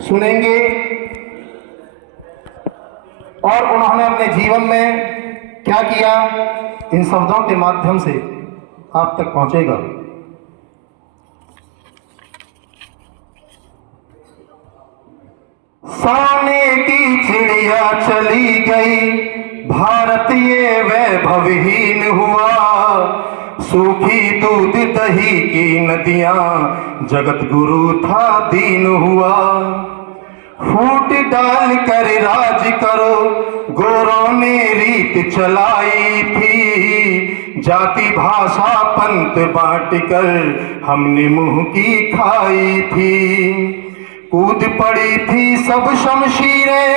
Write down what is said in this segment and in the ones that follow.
सुनेंगे और उन्होंने अपने जीवन में क्या किया इन शब्दों के माध्यम से आप तक पहुंचेगा। सोने की चिड़िया चली गई, भारत ये वैभवहीन हुआ। सूखी दूध दही की नदियां, जगत गुरु था दीन हुआ। फूट डाल कर राज करो, गोरों ने रीत चलाई थी। जाति भाषा पंथ बांट कर हमने मुंह की खाई थी। कूद पड़ी थी सब शमशीरें,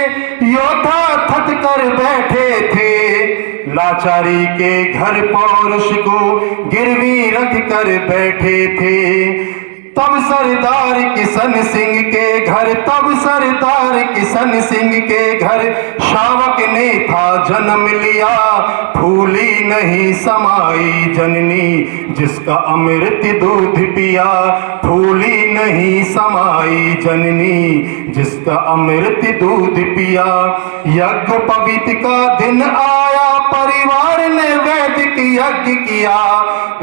योद्धा थक कर बैठे थे। लाचारी के घर पौरुष को गिरवी रख कर बैठे थे। तब सरदार किशन सिंह के घर, तब सरदार किशन सिंह के घर शावक ने था जन्म लिया। फूली नहीं समाई जननी, जिसका अमृत दूध पिया। फूली नहीं समाई जननी, जिसका अमृत दूध पिया। यज्ञ पवित्र का दिन आया, परिवार ने वैदिक यज्ञ किया।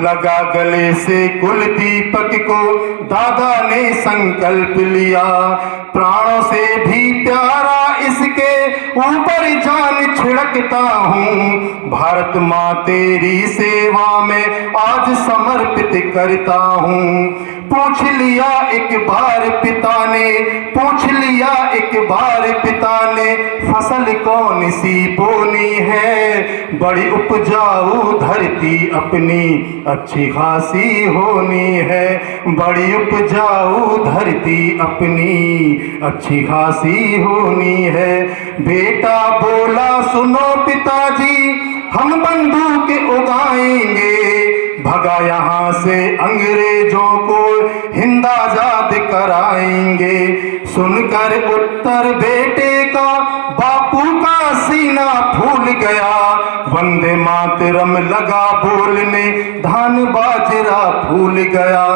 लगा गले से कुल दीपक को, दादा ने संकल्प लिया। प्राणों से भी प्यारा इसके ऊपर जान छिड़कता हूँ। भारत माँ तेरी सेवा में आज समर्पित करता हूँ। पूछ लिया एक बार पिता ने, पूछ लिया एक बार पिता ने, फसल कौन सी बोनी है। बड़ी उपजाऊ धरती अपनी अच्छी खासी होनी है। बड़ी उपजाऊ धरती अपनी अच्छी खासी होनी है। बेटा बोला सुनो पिताजी, हम बंदूक उगाएंगे। भगा यहाँ से अंग्रेजों को, हिंद आजाद कराएंगे। सुनकर उत्तर बेटे का, बापू का सीना फूल गया। वंदे मातरम लगा बोलने, धान बाजरा फूल गया।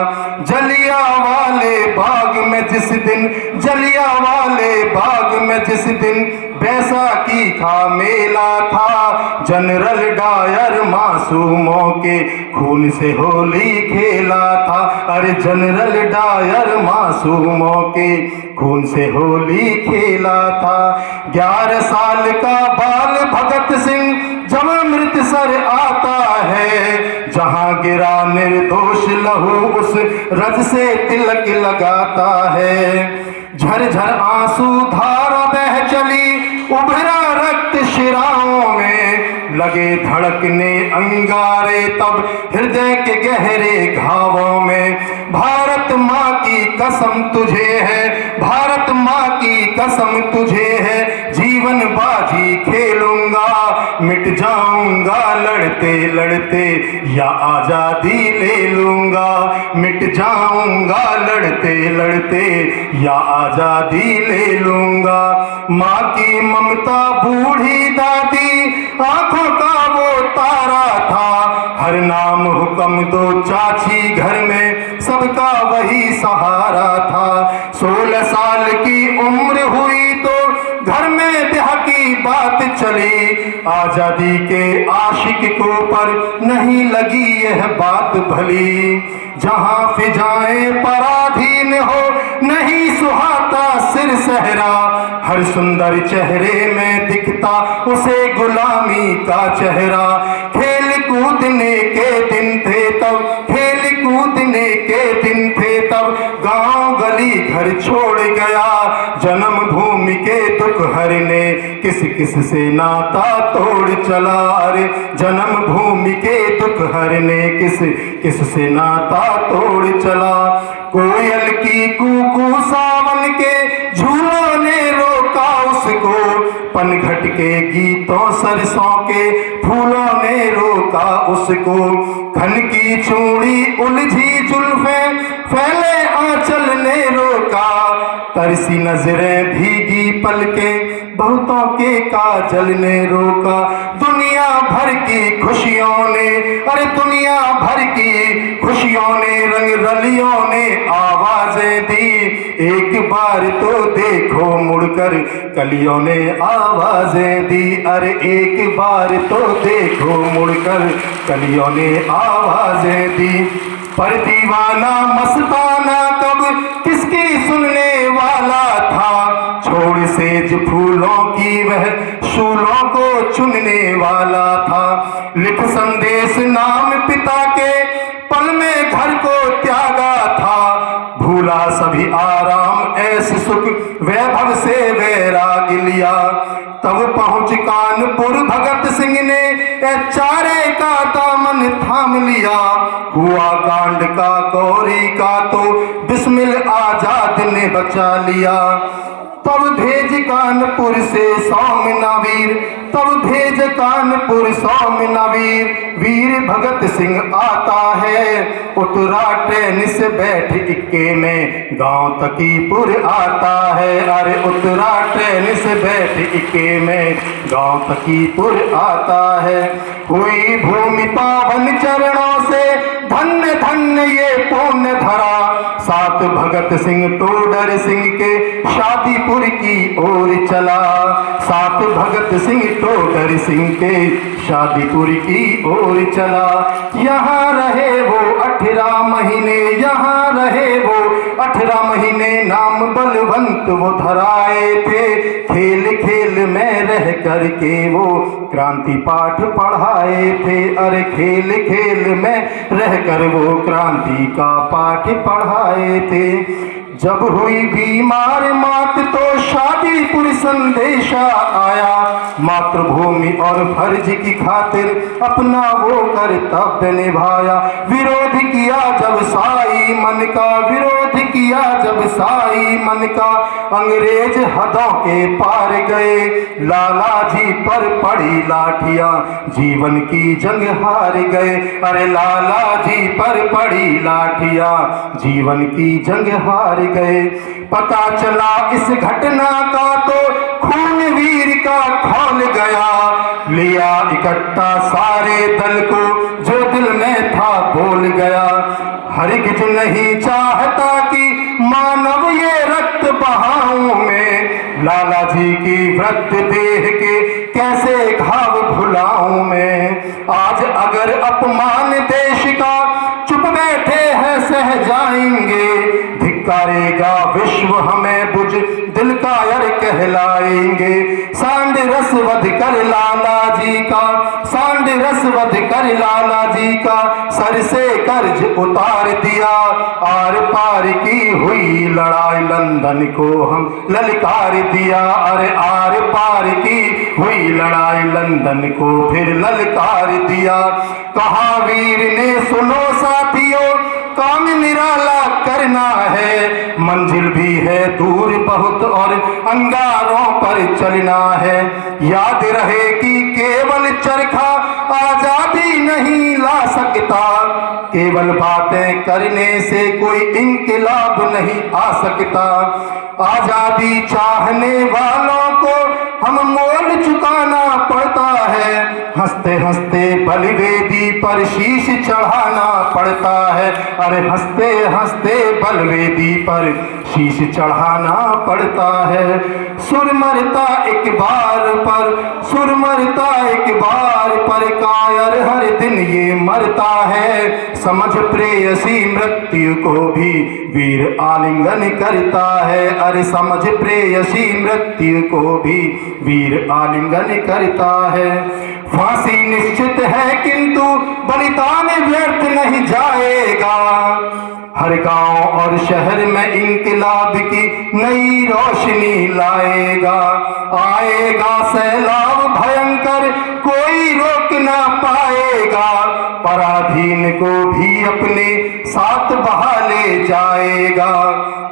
जलियांवाले बाग में जिस दिन, जलियांवाले बाग में जिस दिन बैसाखी का मेला था। जनरल डायर मासूमों के खून से होली खेला था। अरे जनरल डायर मासूमों के खून से होली खेला था। 11 साल का बाल भगत सिंह जब अमृतसर आता है। जहां गिरा निर्दोष लहू, उस रज से तिलक लगाता है। झरझर आंसू धारा बह चली, उभरा रक्त शिराओं में। लगे धड़कने अंगारे तब हृदय के गहरे घावों में। भारत माँ की कसम तुझे है, भारत माँ की कसम तुझे है। जीवन बाजी खेलूंगा, मिट जाऊंगा लड़ते लड़ते, या आजादी ले लूंगा। मिट जाऊंगा लड़ते लड़ते, या आजादी ले लूंगा। माँ की ममता बूढ़ी दादी, आंखों का वो तारा था। हर नाम हुक्म दो चाची, घर में सबका वही सहारा था। 16 साल की उम्र हुई तो घर में ब्याह की बात चली। आजादी के आशिक को पर नहीं लगी यह बात भली। जहां फिजाएं पराधीन हो, नहीं सुहाता सिर सहरा। हर सुंदर चेहरे में दिखता उसे गुलामी का चेहरा। खेल कूदने के दिन थे तब, खेल कूदने के दिन थे तब। गांव गली घर छोड़ गया, जन्मभूमि के दुख हरने। किस किस से नाता तोड़ चला। अरे जन्मभूमि के दुख हरने, किस किस से नाता तोड़ चला। कोयल की कूकू सावन के झूलों ने रोका उसको। पनघट के गीतों सरसों के फूलों ने रोका उसको। घन की चूड़ी उलझी जुल्फे फैले आंचल ने रोका। तरसी नजरें भीगी पलकें बहुतों के काजल ने रोका। दुनिया भर की खुशियों ने, अरे दुनिया भर की खुशियों ने, रंग रलियों ने आवाजें दी। एक बार तो देखो मुड़कर कलियों ने आवाजें दी। अरे एक बार तो देखो मुड़कर कलियों ने आवाजें दी। पर दीवाना मस्ताना कब किसकी सुनने वाला था। छोड़ सेज फूलों की वह शूलों को चुनने वाला था। लिख संदेश नाम पिता के पल में घर को त्यागा था। भूला सभी आराम ऐसे सुख वैभव से वैराग लिया। तब पहुंच कानपुर भगत सिंह ने चारे का दामन थाम लिया। हुआ कांड का गौरी का तो बिस्मिल आजाद ने बचा लिया। तब भेज कानपुर से सौम्य वीर, तब भेज कानपुर सौम्य वीर। वीर भगत सिंह आता है उतरा ट्रेन से बैठ इक्के में गांव तकीपुर आता है। अरे उतरा ट्रेन से बैठ इक्के में गांव तकीपुर आता है। हुई भूमि पावन चरणों से धन्य धन्य ये पुण्य धरा। साथ भगत सिंह टोडर सिंह के शादीपुर की ओर चला। साथ भगत सिंह टोडर सिंह के शादीपुर की ओर चला। यहाँ रहे वो 18 महीने, यहाँ रहे वो 18 महीने। नाम बलवंत वो धराए थे। खेल खेल में रह करके वो क्रांति पाठ पढ़ाए थे। अरे खेल खेल में रह कर वो क्रांति का पाठ पढ़ाए थे। जब हुई बीमार मात तो शादीपुर संदेशा आया। मातृभूमि और फर्ज की खातिर अपना वो कर्तव्य निभाया। विरोध किया जब साई मन का, विरोध किया जब साई मन का। अंग्रेज हदों के पार गए, लाला जी पर पड़ी लाठियां, जीवन की जंग हार गए। अरे लाला जी पर पड़ी लाठियां, जीवन की जंग हार गए। पता चला इस घटना का तो खून वीर का खौल गया। लिया इकट्ठा सारे दल को जो दिल में था बोल गया। हरगिज नहीं चाहता कि मानव ये रक्त बहाऊं में। लाला जी की वृद्ध देह के कैसे घाव भुलाऊं मैं। आज अगर अपमान देश का चुप बैठे हैं सह जाएंगे। धिक्कारेगा विश्व हमें बुझ दिल कायर कहलाएंगे। सांड रस वध कर लाला जी का, सांड रस वध कर लाला जी का। सर से कर्ज उतार दिया, आर पार की हुई लड़ाई लंदन को हम ललकार दिया। अरे आर पार की हुई लड़ाई लंदन को फिर ललकार दिया। कहा वीर ने सुनो साथियों काम निराला करना है। मंजिल भी है दूर बहुत और अंगारों पर चलना है। याद रहे कि केवल चरखा आजादी नहीं ला सकता। केवल बातें करने से कोई इंकलाब नहीं आ सकता। आजादी चाहने वालों को हम मोल चुकाना पड़ता है। हंसते हंसते बलवेदी पर शीश चढ़ाना पड़ता है। अरे हंसते हंसते बलवेदी पर शीश चढ़ाना पड़ता है। सुर मरता एक बार पर, सुर मरता एक बार पर। कायर हर दिन ये मरता है। समझ प्रेयसी मृत्यु को भी वीर आलिंगन करता है। अरे समझ प्रेयसी मृत्यु को भी वीर आलिंगन करता है। फांसी निश्चित है किंतु बलिदान व्यर्थ नहीं जाएगा। हर गांव और शहर में इंकलाब की नई रोशनी लाएगा। आएगा सैलाब भयंकर कोई रोक ना पाएगा। पराधीन को भी अपने साथ बहा ले जाएगा।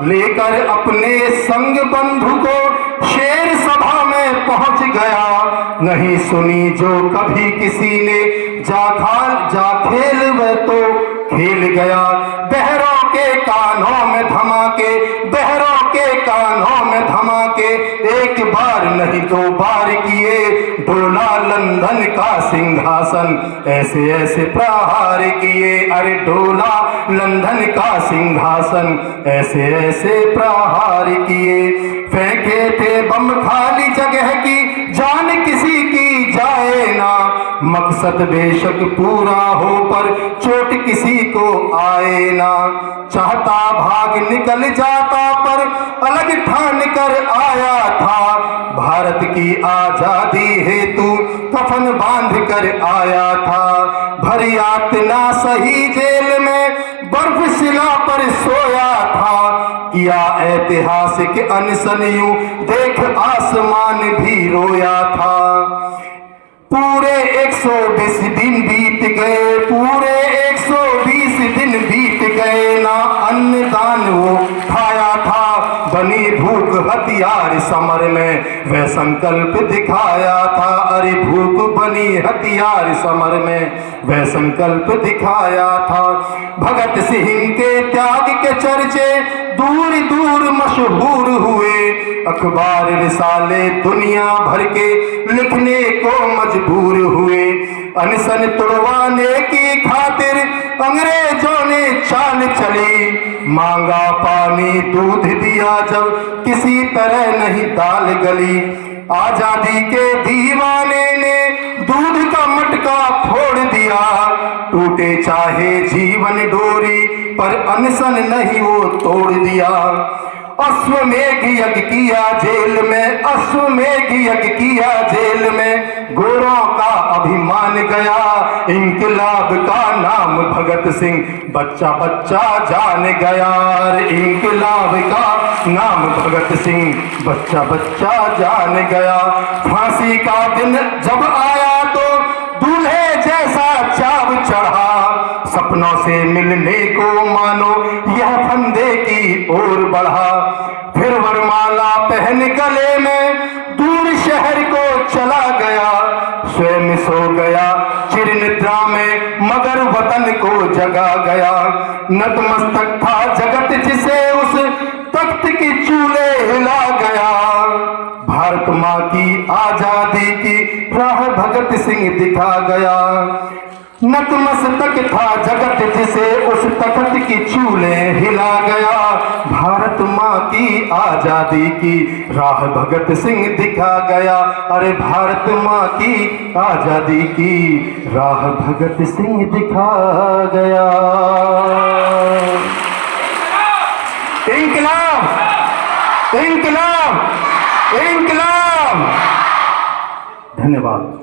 लेकर अपने संग बंधु को शेर सभा में पहुंच गया। नहीं सुनी जो कभी किसी ने जा खेल वह तो खेल गया। बहरों के कानों में धमाके, बहरों के कान नहीं 2 बार किए, डोला लंदन का सिंहासन, ऐसे ऐसे प्रहार किए। अरे डोला लंदन का सिंहासन, ऐसे ऐसे प्रहार किए। फेंके थे बम खाली जगह की, जान किसी की जाए ना, मकसद बेशक पूरा हो पर चोट किसी को आए ना। चाहता भाग निकल जाता पर अलग ठान कर आया था, भारत की आजादी हेतु कफन बांध कर आया था। भरी यातना सही जेल में बर्फ शिला पर सोया था, किया ऐतिहासिक अनशन यूं देख आसमान भी रोया था। पूरे 120 दिन बीत गए, पूरे 120 दिन बीत गए, ना अन्नदान वो खाया था। बनी भूख हथियार समर में वह संकल्प दिखाया था। अरे भूख बनी हथियार समर में वह संकल्प दिखाया था। भगत सिंह के त्याग के चर्चे दूर दूर मशहूर हुए, अखबार रिसाले दुनिया भर के लिखने को मजबूर हुए। अनशन तुड़वाने की खातिर अंग्रेजों ने चाल चली, मांगा पानी दूध दिया जब किसी तरह नहीं दाल गली। आजादी के दीवाने ने दूध का मटका फोड़ दिया, टूटे चाहे जीवन डोरी पर अनशन नहीं वो तोड़ दिया। अश्वमेघ यज्ञ किया जेल में, अश्वमेघ यज्ञ किया जेल में, गोरों का अभिमान गया। इंकलाब का नाम भगत सिंह बच्चा बच्चा जान गया। इंकलाब का नाम भगत सिंह बच्चा बच्चा जान गया। फांसी का दिन जब आया तो दूल्हे जैसा चाव चढ़ा, सपनों से मिलने को मानो यह फंदे की ओर बढ़ा। फिर वरमाला पहन गले में दूर शहर को चला गया, स्वयं सो गया चिर निद्रा में मगर वतन को जगा गया। नतमस्तक था जगत जिसे उस तख्त की चूल्हे हिला गया, भारत माँ की आजादी की राह भगत सिंह दिखा गया। नतमस्तक था जगत जिसे उस तख्त की चूल्हे हिला गया, भारत माँ की आजादी की राह भगत सिंह दिखा गया। अरे भारत माँ की आजादी की राह भगत सिंह दिखा गया। इंकलाब, इंकलाब, इंकलाब। धन्यवाद।